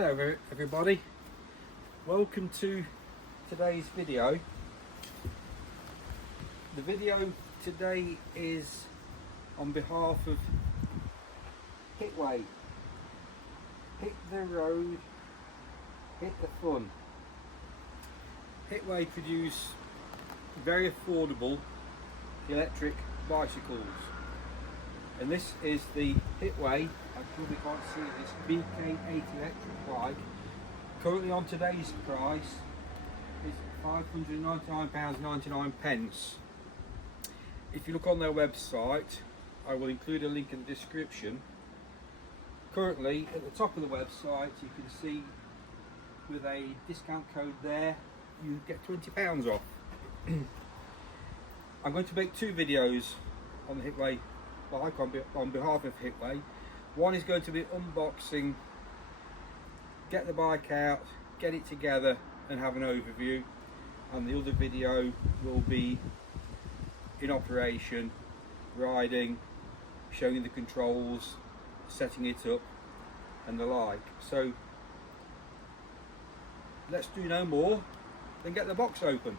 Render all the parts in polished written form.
Hello everybody, welcome to today's video. The video today is on behalf of Hitway. Hit the road, hit the fun. Hitway produce very affordable electric bicycles, and this is the Hitway. I probably can't see this BK8 electric bike. Currently on today's price is £599.99. If you look on their website, I will include a link in the description. Currently at the top of the website you can see with a discount code there you get £20 off. I'm going to make two videos on the Hitway bike on behalf of Hitway. One is going to be unboxing, get the bike out, get it together and have an overview, and the other video will be in operation, riding, showing you the controls, setting it up and the like. So let's do no more than get the box open.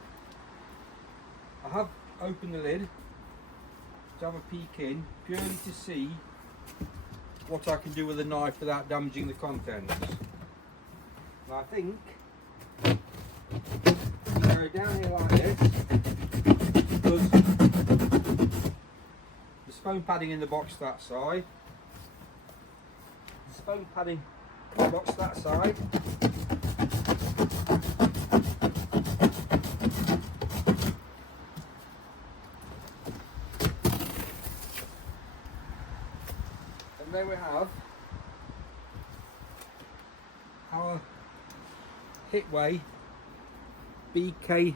I have opened the lid to have a peek in, purely to see what I can do with a knife without damaging the contents. And I think go down here like this, because there's foam padding in the box that side, there's foam padding in the box that side, and there we have our Hitway BK8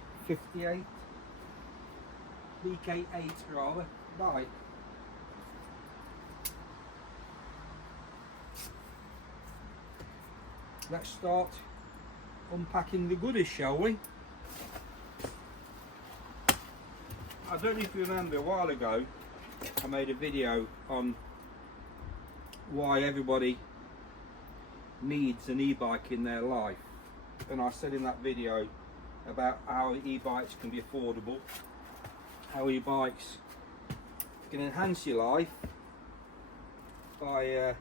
rather bike. Let's start unpacking the goodies, shall we? I don't know if you remember, a while ago I made a video on why everybody needs an e-bike in their life, and I said in that video about how e-bikes can be affordable, how e-bikes can enhance your life by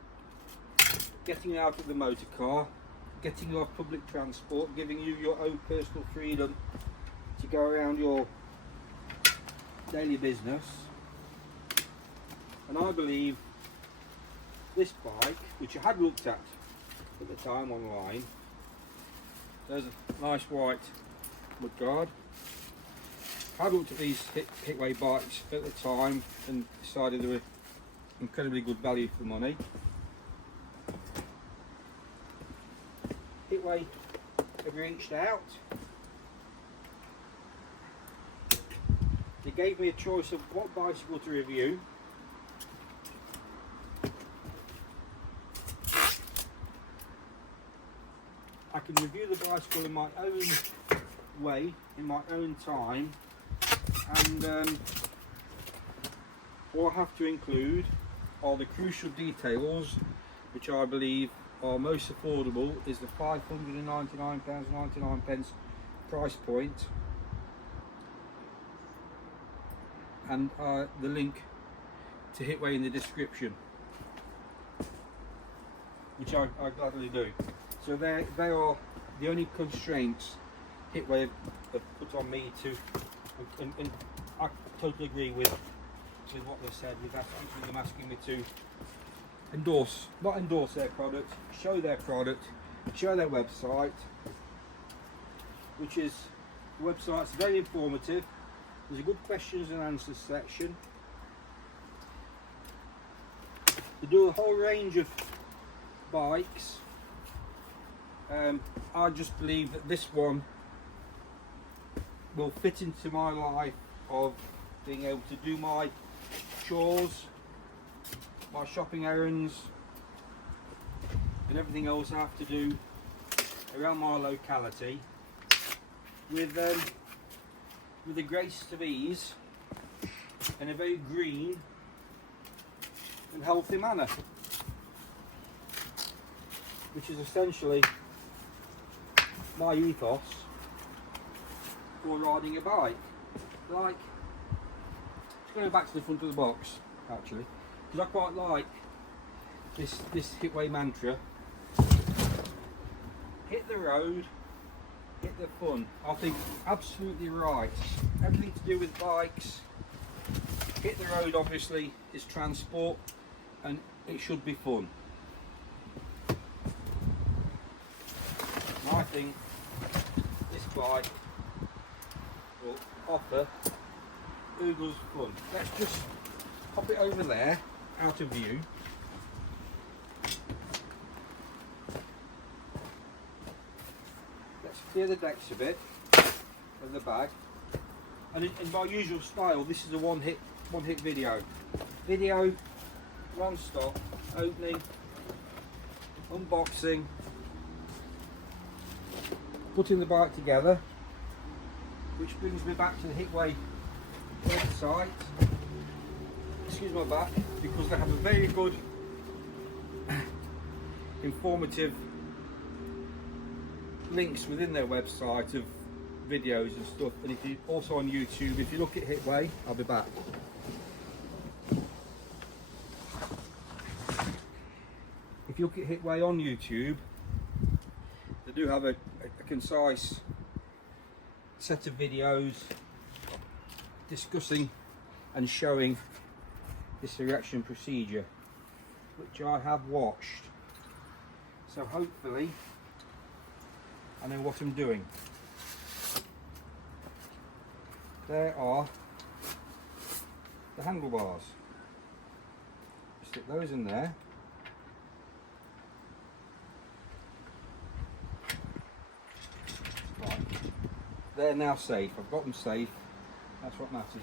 getting you out of the motor car, getting you off public transport, giving you your own personal freedom to go around your daily business. And I believe this bike, which I had looked at the time online, there's a nice white mudguard. I looked at these Hitway bikes at the time and decided they were incredibly good value for money. Hitway have reached out. They gave me a choice of what bicycle to review. I can review the bicycle in my own way, in my own time, and all I have to include are the crucial details, which I believe are most affordable, is the £599.99 price point, and the link to Hitway in the description, which I gladly do. So they are the only constraints Hitway have put on me to, and I totally agree with what they said, with them asking me to not endorse their product, show their product, show their website, which is, the website's very informative. There's a good questions and answers section. They do a whole range of bikes. I just believe that this one will fit into my life of being able to do my chores, my shopping errands and everything else I have to do around my locality with a grace of ease in a very green and healthy manner. which is essentially my ethos for riding a bike. Like, let's go back to the front of the box actually, because I quite like this Hitway mantra: hit the road, hit the fun. I think absolutely right. Everything to do with bikes. Hit the road obviously is transport, and it should be fun. And I think this bike will offer oodles of fun. Let's just pop it over there, out of view. Let's clear the decks a bit of the bag. And in my usual style, this is a one hit video. Video, non-stop, opening, unboxing, putting the bike together, which brings me back to the Hitway website. Excuse my back, because they have a very good, informative links within their website of videos and stuff. And if you also on YouTube, if you look at Hitway, I'll be back. If you look at Hitway on YouTube, they do have a concise set of videos discussing and showing this erection procedure, which I have watched. So hopefully I know what I'm doing. There are the handlebars. Stick those in there. Right. They're now safe. I've got them safe. That's what matters.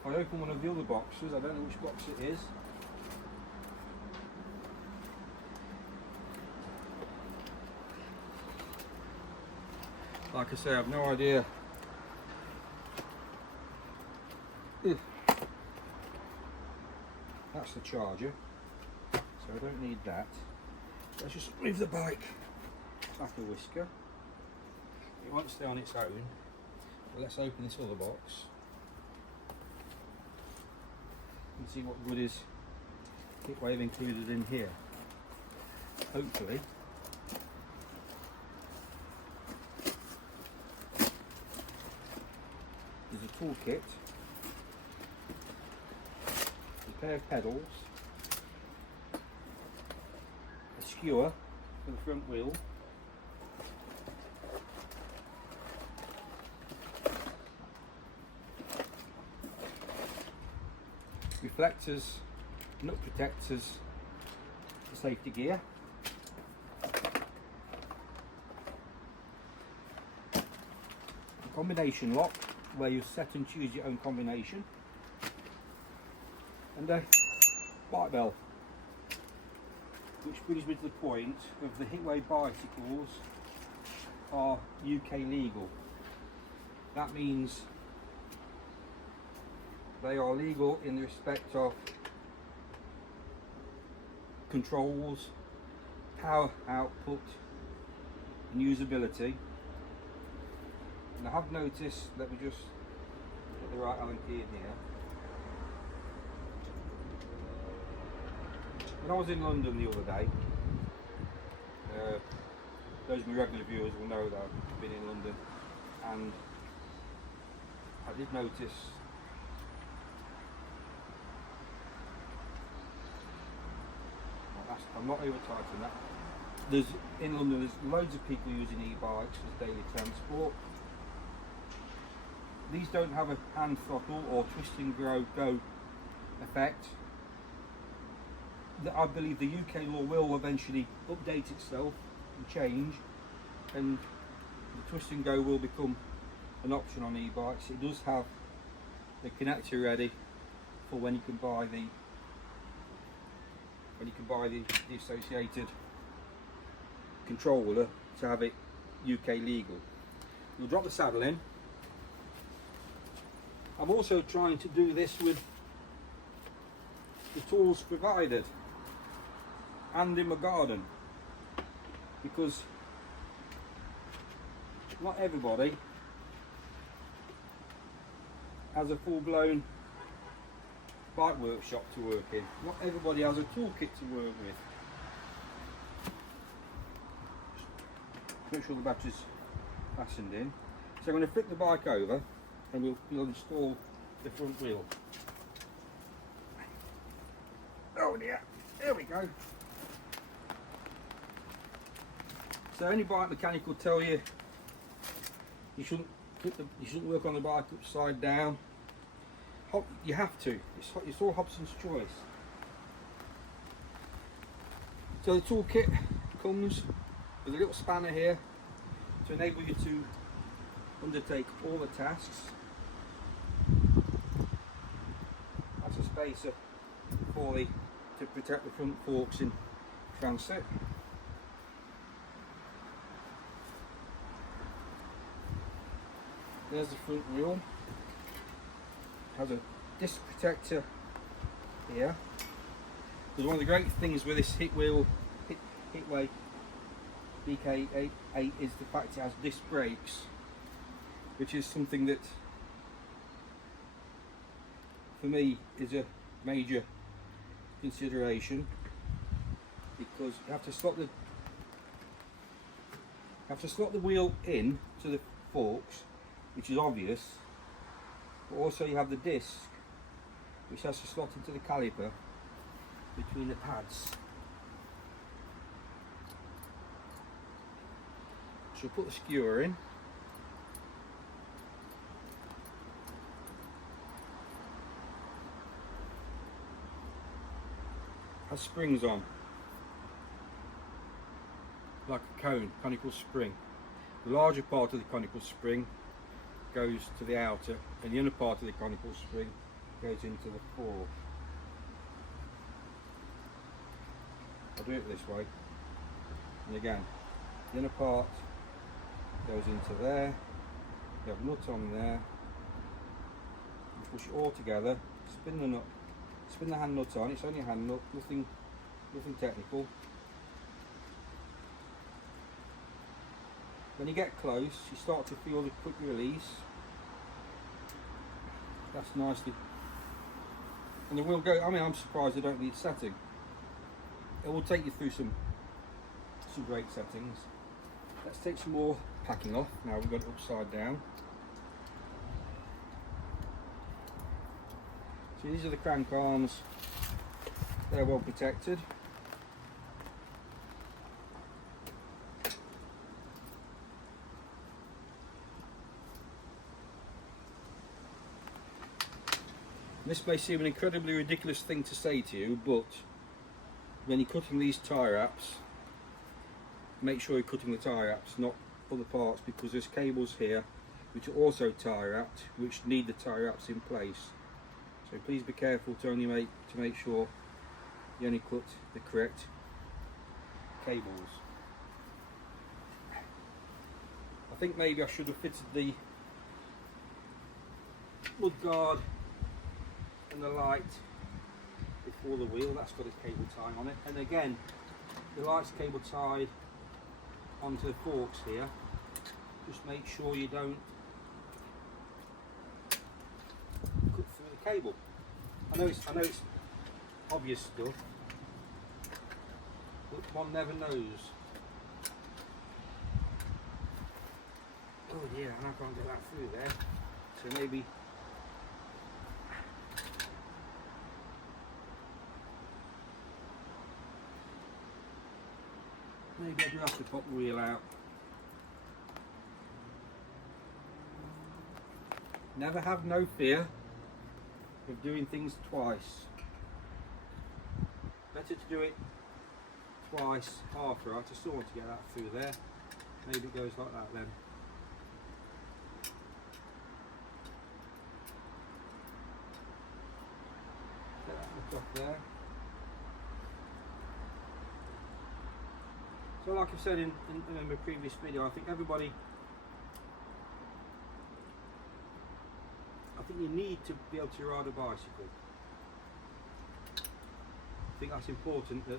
If I open one of the other boxes, I don't know which box it is. Like I say, I have no idea. That's the charger, so I don't need that. Let's just move the bike back a whisker. It won't stay on its own. But let's open this other box and see what good is Hitway have included in here. Hopefully. There's a toolkit, a pair of pedals, a skewer for the front wheel, reflectors, nut protectors, the safety gear, a combination lock where you set and choose your own combination, and a bike bell, which brings me to the point of the Hitway bicycles are UK legal. That means they are legal in the respect of controls, power output and usability. And I have noticed, let me just get the right Allen key in here. When I was in London the other day, those of my regular viewers will know that I've been in London, and I did notice I'm not over tightening that. In London there's loads of people using e-bikes as daily transport. These don't have a hand throttle or twist and go effect. I believe the UK law will eventually update itself and change, and the twist and go will become an option on e-bikes. It does have the connector ready for when you can buy the associated controller to have it UK legal. You'll drop the saddle in. I'm also trying to do this with the tools provided and in my garden. because not everybody has a full-blown bike workshop to work in. Not everybody has a toolkit to work with. Just make sure the battery's fastened in. So I'm going to flip the bike over and we'll install the front wheel. Oh dear, there we go. So any bike mechanic will tell you you shouldn't work on the bike upside down. You have to. It's all Hobson's choice. So the toolkit comes with a little spanner here to enable you to undertake all the tasks. That's a spacer to protect the front forks in transit. There's the front wheel. Has a disc protector here. Because one of the great things with this Hitway BK8 is the fact it has disc brakes, which is something that for me is a major consideration, because you have to slot the wheel in to the forks, which is obvious, but also you have the disc which has to slot into the caliper between the pads. So put the skewer in. Has springs on, like a conical spring. The larger part of the conical spring goes to the outer, and the inner part of the conical spring goes into the fork. I'll do it this way, and again, the inner part goes into there. You have a nut on there. You push it all together. Spin the nut. Spin the hand nut on. It's only a hand nut. Nothing technical. When you get close, you start to feel the quick release. That's nicely. And the wheel go. I mean, I'm surprised they don't need setting. It will take you through some brake settings. Let's take some more packing off. Now we've got it upside down. So these are the crank arms. They're well protected. This may seem an incredibly ridiculous thing to say to you, but when you're cutting these tie wraps, make sure you're cutting the tie wraps, not other parts, because there's cables here which are also tie wrapped, which need the tie wraps in place. So please be careful to make sure you only cut the correct cables. I think maybe I should have fitted the mud guard and the light before the wheel. That's got a cable tie on it, and again the light's cable tied onto the forks here. Just make sure you don't cut through the cable. I know it's obvious stuff, but one never knows. Oh yeah, and I can't get that through there. So maybe I do have to pop the wheel out. Never have no fear of doing things twice. Better to do it twice after. I just still want to get that through there. Maybe it goes like that then. Get that off there. So like I've said in my previous video, I think you need to be able to ride a bicycle. I think that's important that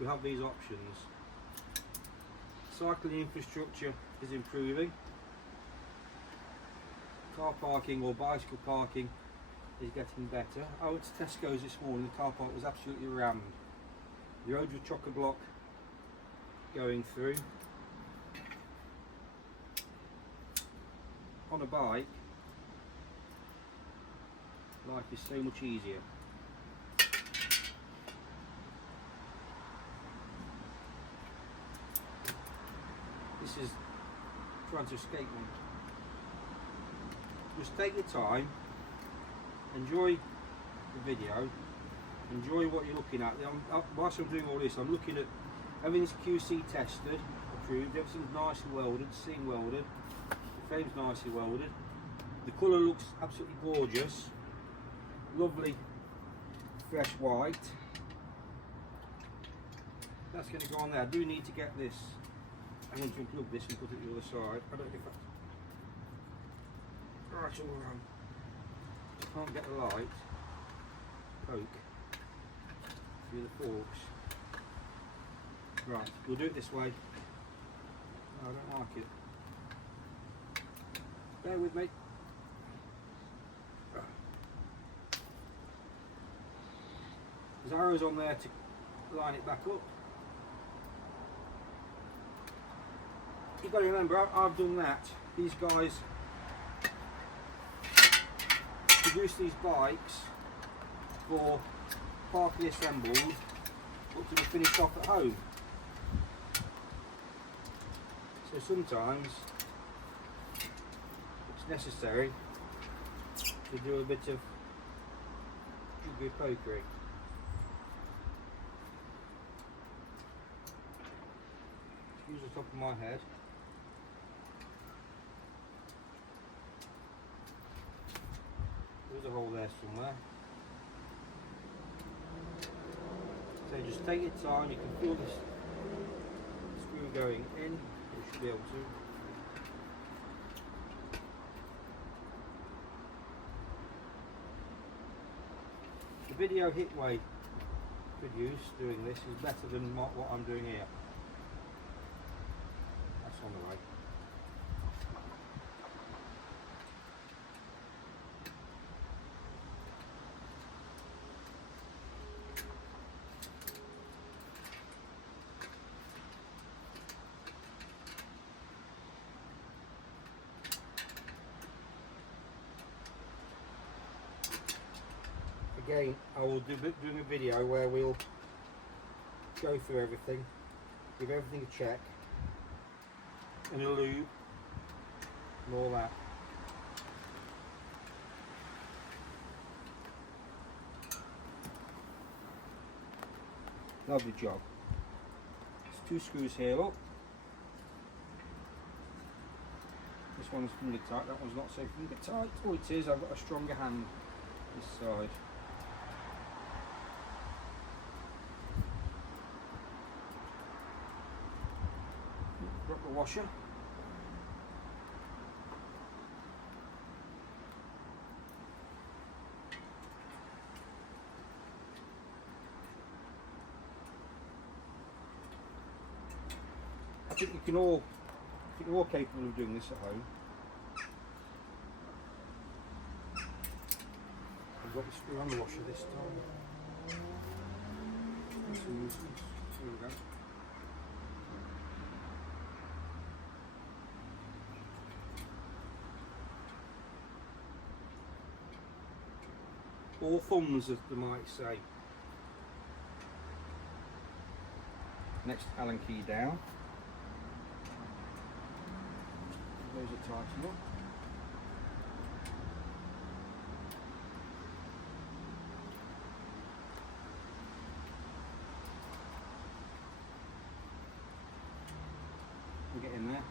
we have these options. cycling infrastructure is improving. Car parking or bicycle parking is getting better. I went to Tesco's this morning, the car park was absolutely rammed. The roads were chock-a-block going through. On a bike, life is so much easier. This is trying to escape me. Just take your time, enjoy the video, enjoy what you're looking at. Whilst I'm doing all this, I'm looking at everything's QC tested, approved, everything's nicely welded, seam welded, the frame's nicely welded. The colour looks absolutely gorgeous, lovely fresh white. That's going to go on there. I do need to get this. I'm going to unplug this and put it the other side. I don't know if that's right or wrong. I can't get the light. Poke through the forks. Right, we'll do it this way. I don't like it. Bear with me. There's arrows on there to line it back up. You've got to remember, I've done that. These guys produce these bikes for partly assembled up to be finished off at home. So sometimes it's necessary to do a bit of jiggery pokery. Use the top of my head. There's a hole there somewhere. So just take your time, you can feel this screw going in, you should be able to. The video Hitway produced doing this is better than what I'm doing here. That's on the way. Again, I will do doing a video where we'll go through everything, give everything a check, and a lube, and all that. Lovely job. There's 2 screws here, look. This one's finger tight, that one's not so finger tight. Oh, it is, I've got a stronger hand this side. Drop the washer. I think you're all capable of doing this at home. I've got the screw on the washer this time. Here we go. All thumbs, as they might say. Next Allen key down. Those are tightened up. We'll get in there.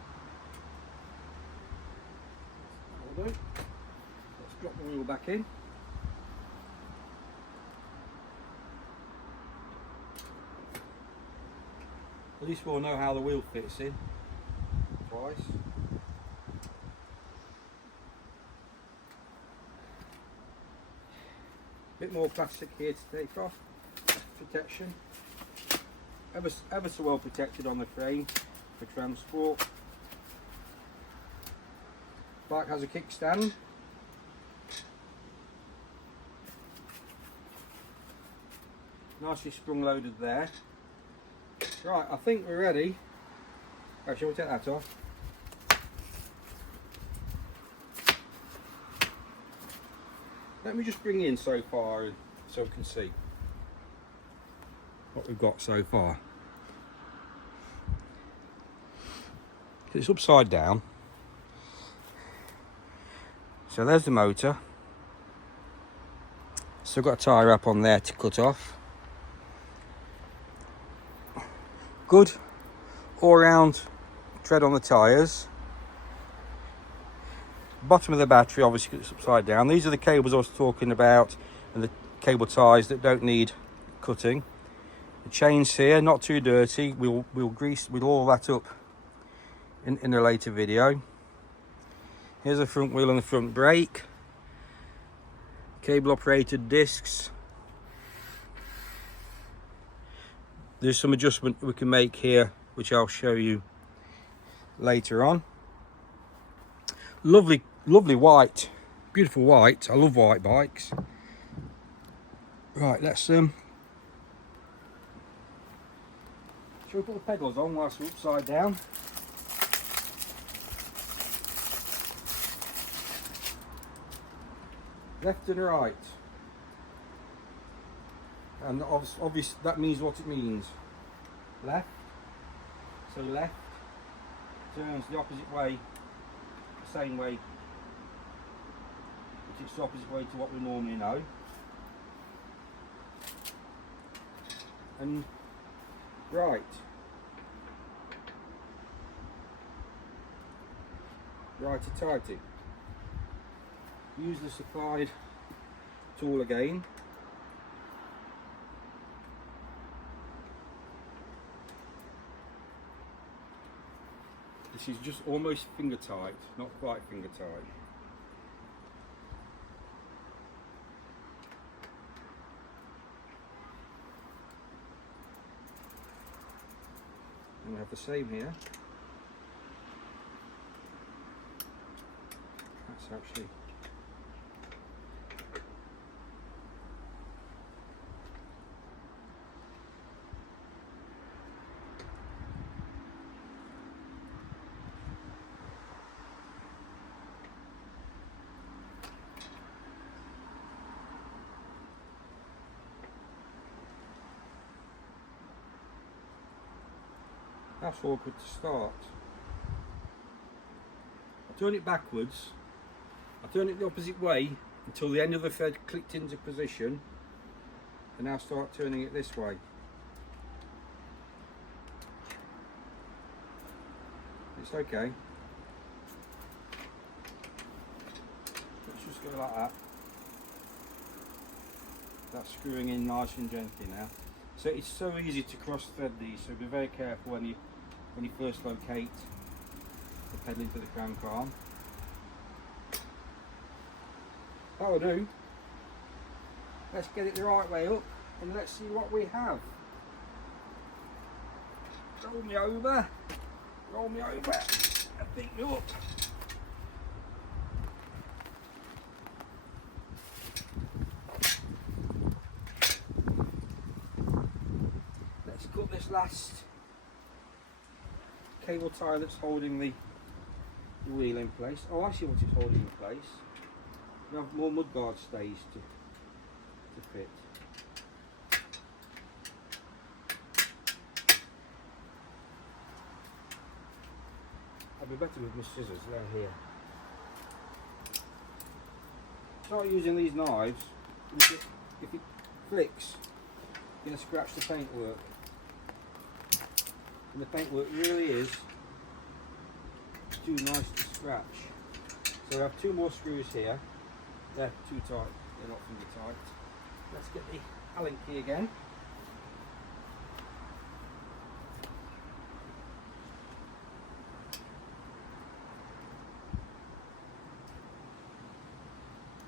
That'll do. Let's drop the wheel back in. At least we'll know how the wheel fits in twice. Bit more plastic here to take off, protection. Ever so well protected on the frame. for transport. Bike has a kickstand. Nicely sprung loaded there. Right, I think we're ready. Oh, shall we take that off? Let me just bring in so far so we can see what we've got so far. It's upside down. So there's the motor. Still got a tyre wrap on there to cut off. Good all-round tread on the tyres. Bottom of the battery obviously it's upside down. These are the cables I was talking about, and the cable ties that don't need cutting. The chains here, not too dirty. We'll all that up in a later video. Here's the front wheel and the front brake. Cable operated discs. There's some adjustment we can make here, which I'll show you later on. Lovely white, beautiful white. I love white bikes. Right, let's shall we put the pedals on whilst we're upside down? Left and right. And obviously that means what it means. Left. So left turns the opposite way, the same way, but it's the opposite way to what we normally know. And right. Righty-tighty. Use the supplied tool again. This is just almost finger tight, not quite finger tight. And we have the same here. That's actually that's awkward to start. I turn it backwards. I turn it the opposite way until the end of the thread clicked into position, and now start turning it this way. It's okay. Let's just go like that. That's screwing in nice and gently now. So it's so easy to cross thread these, so be very careful when you first locate the pedal into the crank arm. That'll do. Let's get it the right way up and let's see what we have. Roll me over, and pick me up. Let's cut this last cable tie that's holding the wheel in place. Oh, I see what it's holding in place. We have more mudguard stays to fit. I'd be better with my scissors, they're here. Start using these knives. If it flicks, you're going to scratch the paintwork. And the paintwork really is too nice to scratch. So we have two more screws here. They're too tight, they're not finger tight. Let's get the Allen key again.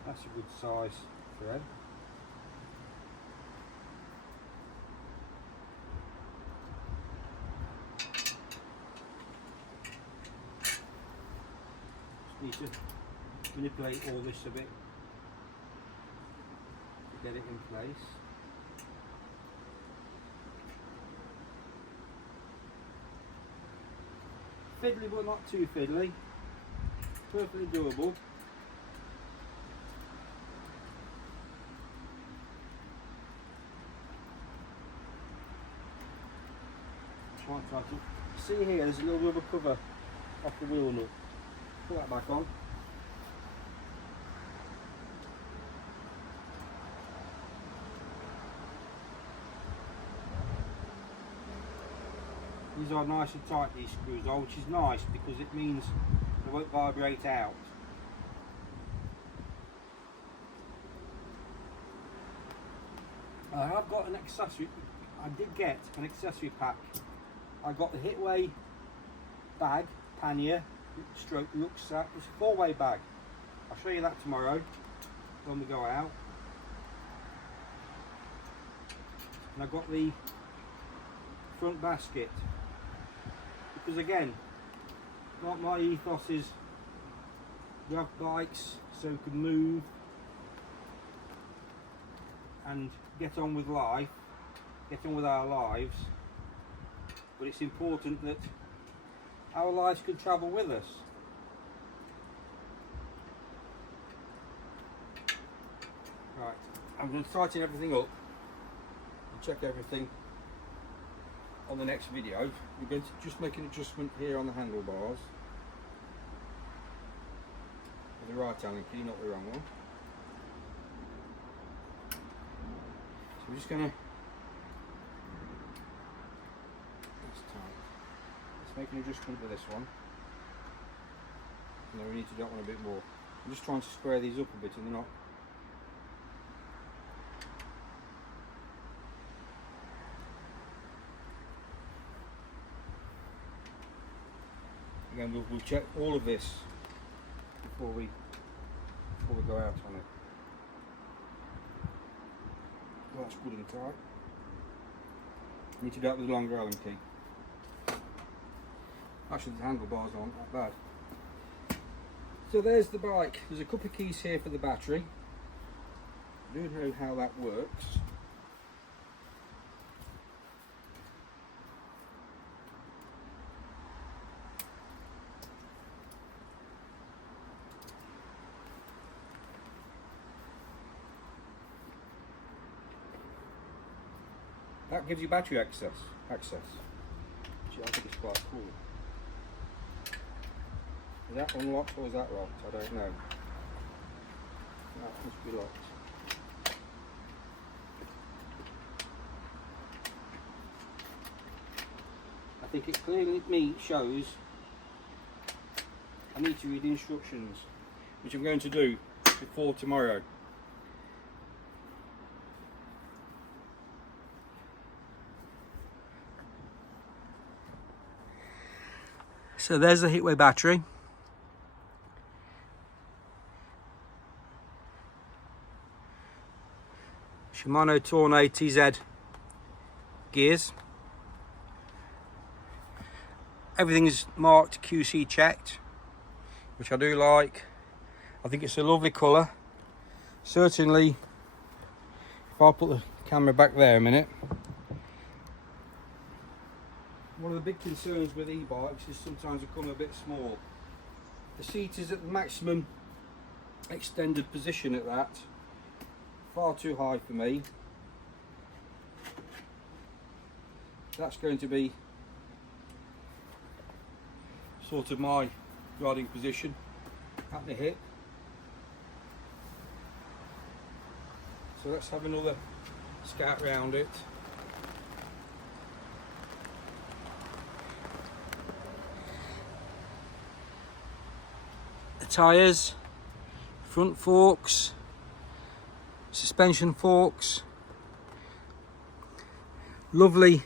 That's a good size thread. need to manipulate all this a bit to get it in place. Fiddly but not too fiddly, perfectly doable. See here, there's a little rubber cover off the wheel nut. Put that back on. These are nice and tight, these screws are, which is nice because it means they won't vibrate out. I have got an accessory, I did get an accessory pack. I got the Hitway bag, pannier, stroke rucksack. It's a 4-way bag. I'll show you that tomorrow when we go out. And I've got the front basket. Because again, my ethos is we have bikes so we can move and get on with life, get on with our lives. But it's important that our lives can travel with us. Right, I'm going to tighten everything up and check everything on the next video. We're going to just make an adjustment here on the handlebars with the right Allen key, not the wrong one. So we're just going to make an adjustment with this one, and then we need to do that one a bit more. I'm just trying to square these up a bit and they're not. Again, we'll check all of this before we go out on it. Well, that's good and tight. Need to do that with a longer Allen key. Actually, the handlebars aren't that bad. So there's the bike. There's a couple of keys here for the battery. I don't know how that works. That gives you battery access. Which I think is quite cool. Is that unlocked or is that locked? I don't know. That must be locked. I think it clearly shows I need to read the instructions, which I'm going to do before tomorrow. So there's the Hitway battery. Shimano Tornado TZ gears. Everything is marked QC checked, which I do like. I think it's a lovely colour. Certainly, if I put the camera back there a minute, one of the big concerns with e-bikes is sometimes they come a bit small. The seat is at the maximum extended position at that. Far too high for me. That's going to be sort of my riding position at the hip. So let's have another scout round it. The tyres, front forks, suspension forks, lovely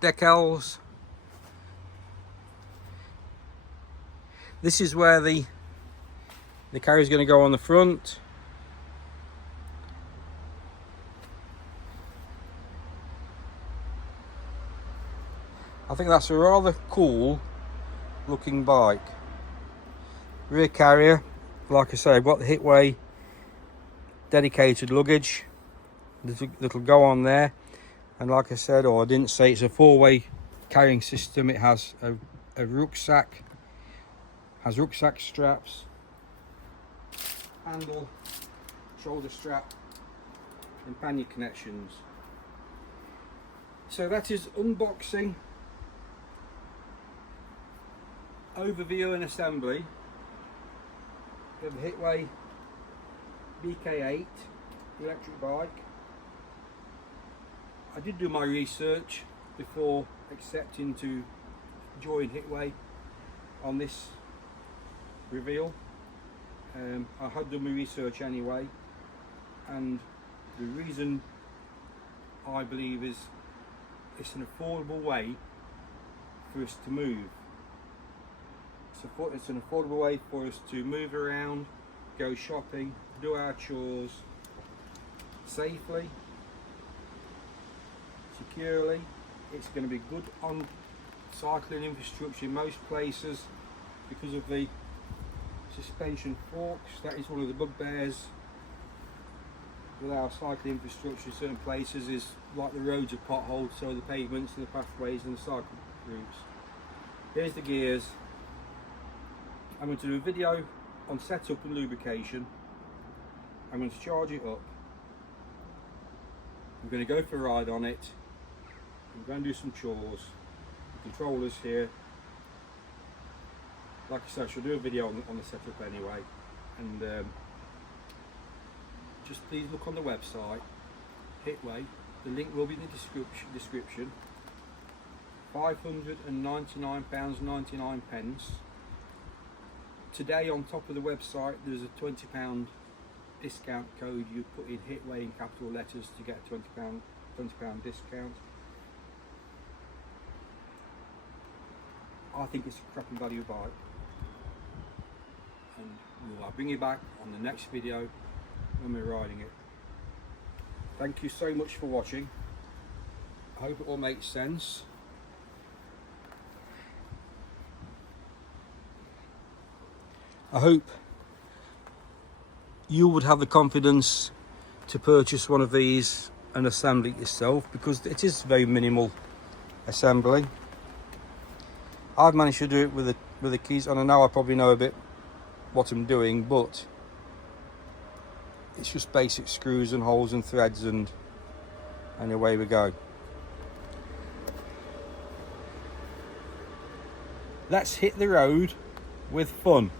decals. This is where the carrier is going to go on the front. I think that's a rather cool looking bike. Rear carrier, like I say, I've got the Hitway dedicated luggage that'll go on there, and like I said, or I didn't say, it's a 4-way carrying system. It has a rucksack, has rucksack straps, handle, shoulder strap and pannier connections. So that is unboxing, overview and assembly of the Hitway BK8 electric bike. I did do my research before accepting to join Hitway on this reveal. I had done my research anyway, and the reason I believe is it's an affordable way for us to move. It's an affordable way for us to move around, go shopping, do our chores safely, securely. It's going to be good on cycling infrastructure in most places because of the suspension forks. That is one of the bugbears with our cycling infrastructure in certain places, is like the roads are potholed, so the pavements and the pathways and the cycle routes. Here's the gears. I'm going to do a video on setup and lubrication. I'm going to charge it up. I'm going to go for a ride on it. I'm going to do some chores. The controller's here. Like I said, I shall do a video on the setup anyway. And just please look on the website, Hitway. The link will be in the description. £599.99. Today on top of the website there's a £20 discount code. You put in Hitway in capital letters to get a £20 discount. I think it's a cracking value bike, and I'll bring you back on the next video when we're riding it. Thank you so much for watching. I hope it all makes sense. I hope you would have the confidence to purchase one of these and assemble it yourself, because it is very minimal assembly. I've managed to do it with the keys, and I know I probably know a bit what I'm doing, but it's just basic screws and holes and threads, and away we go. Let's hit the road with fun.